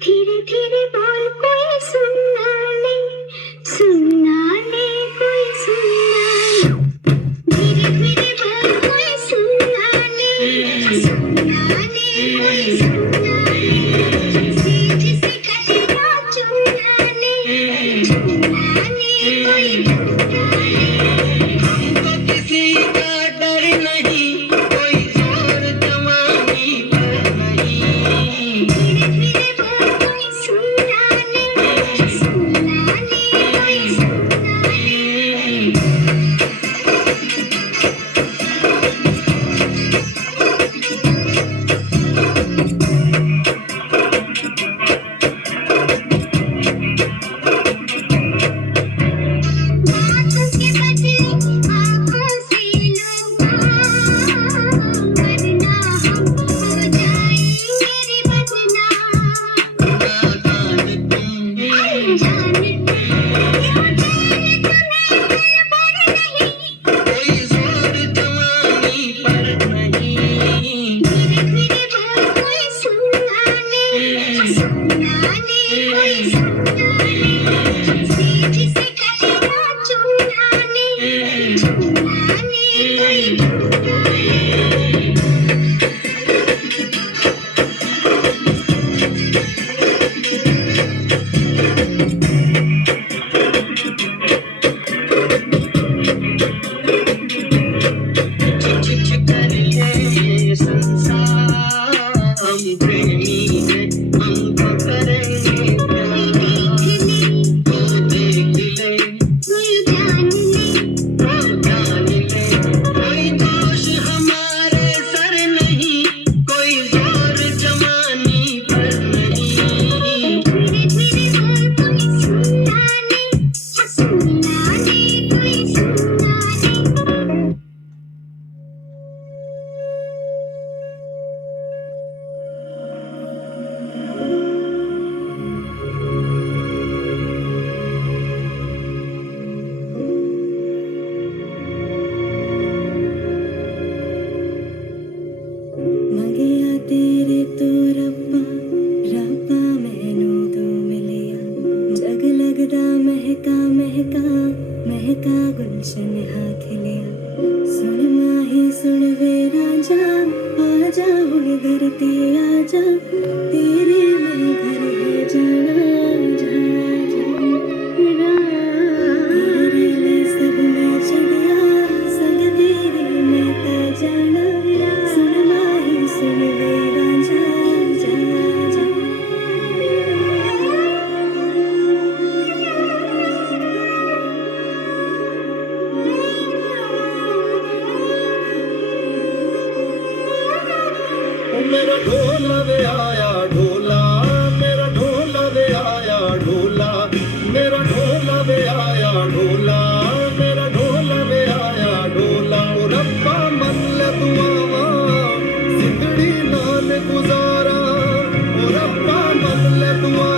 धीरे धीरे बोल कोई सुनना ले, सुनना ले कोई सुनना ले। धीरे धीरे बोल कोई सुनना ले, सुनना ले कोई सुनना ले। जिसे कहेगा चुनना ले, चुनना ले कोई चुनना ले। हमको किसी का डर नहीं, कोई जोर जमाने पर नहीं। धीरे धीरे बोल कोई सुनना ले, सुनना ले कोई सुनना ले। बातों के बदले आँखों से लूँगा, वरना हम हो जाएंगे रे बदनाम। अनजान तुम, क्यों जाने तुम्हें खबर नहीं, कोई जोर जवानी पर नहीं। धीरे धीरे बोल कोई सुनना ले, सुनना ले कोई सुनना ले। जिसे कहेगा चुनना ले, चुनना ले कोई चुनना ले। चिट्ठी करिए संसार, हम प्रेमी हैं, हमको करेंगे प्यार। कोई देख ले, कोई जान ले, कोई जान ले। कोई दोष हमारे सर नहीं, कोई जोर जमानी पर नहीं। धीरे धीरे बोल कोई सुनना ले, सुनना ले कोई सुनना ले। मंगिया तेरे तो रब्बा, रब्बा मैनू तू मिलिया। जग लगदा महका महका, महका गुलशन हा खिलिया। सुन माही सुन वे राजा, आजा हुण धरती आजा। तेरे मैं घर है जाना, जाना जाना। तेरे लिए सब मैं चलिया, संग तेरे मैं ता जाना। सुन माही सुन वे राजा, जा जा। मेरा ढोला वे आया ढोला, मेरा ढोला वे आया ढोला, मेरा ढोला वे आया ढोला, मेरा ढोला वे आया ढोला। ओ रब्बा मन ले दुआवा, जिंदड़ी नाल गुजारा। ओ रब्बा मन ले दुआ